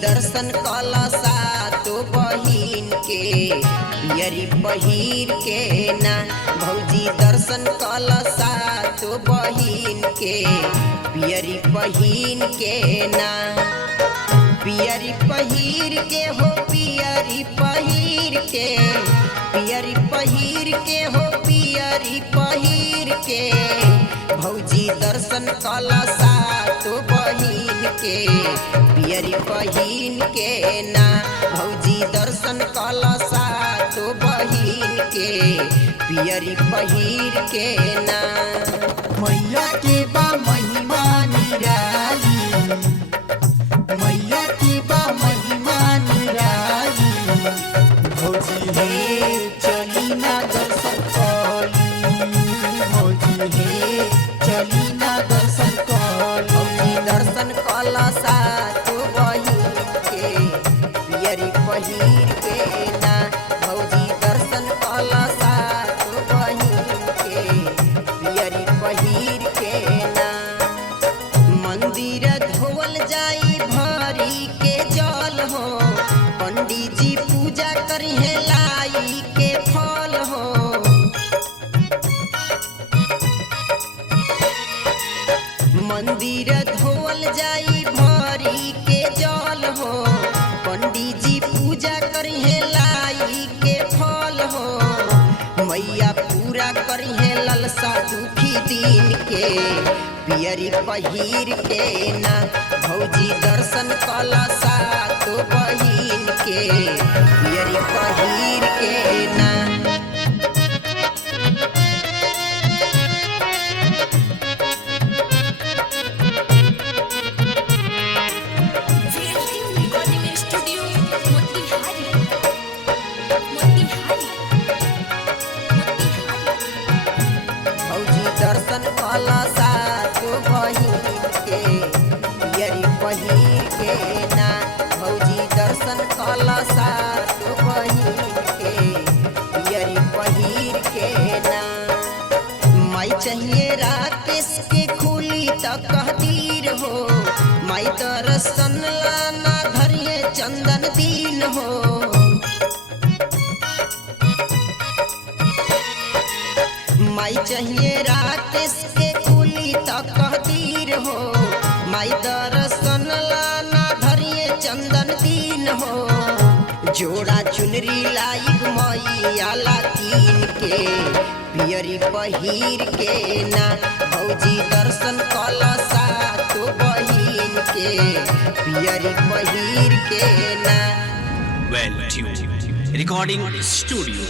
दर्शन कलसा तो बहिन के पियरी पहिर के ना। भौजी दर्शन कलसा तो बहिन के पियरी पहिन के ना। पियरी पहिर के हो पियरी पहिर के, पियरी पहिर के हो पियरी पहिर के। भौजी दर्शन कलसा तो बहिन के पियरी पहिन के ना। भौजी दर्शन कलसा तो बहिन के पियरी पहिर के ना। मैया के बा महिमा निराली, मैया की बा महिमा निराली। भौजी हे चली ना दर्शन करी, भौजी हे चली ना दर्शन करी। भौजी दर्शन कलसा तो बहिन के पियरी पहिर के ना। भौजी दर्शन कलसा तो बहिन के पियरी पहिर के ना। मंदिर धोवल जाई भरी के जल हो, पंडित जी पूजा करिहे लाई के फल हो। मंदिर धोवल जाई भरी के जल हो, पंडित जी पूजा करिहे लाई के फल हो। मैया पूरा करिहे ललसा दुखी दिन के पियरी पहिर के ना। भौजी दर्शन कलसा तो बहिन के पियरी पहिर के ना। Recording studio Motihari, Motihari, Motihari. भौजी दर्शन कलसा तो बहिन के पियरी पहिर के ना। भौजी दर्शन कलसा तो बहिन के पियरी पहिर के ना। माई चाहिए राकेश के खुली त कहदीर हो, माई दर्शन लाना धरिए चंदन दीन हो। माई चाहिए राकेश के कुली त कहदीर हो, माई दर्शन लाना धरिए चंदन दीन हो। जोड़ा चुनरी लाइक मैया लातीन के पियरी पहिर के ना। भौजी दर्शन कलसा तो बहिन के पियरी पहिर के ना। Well tuned recording studio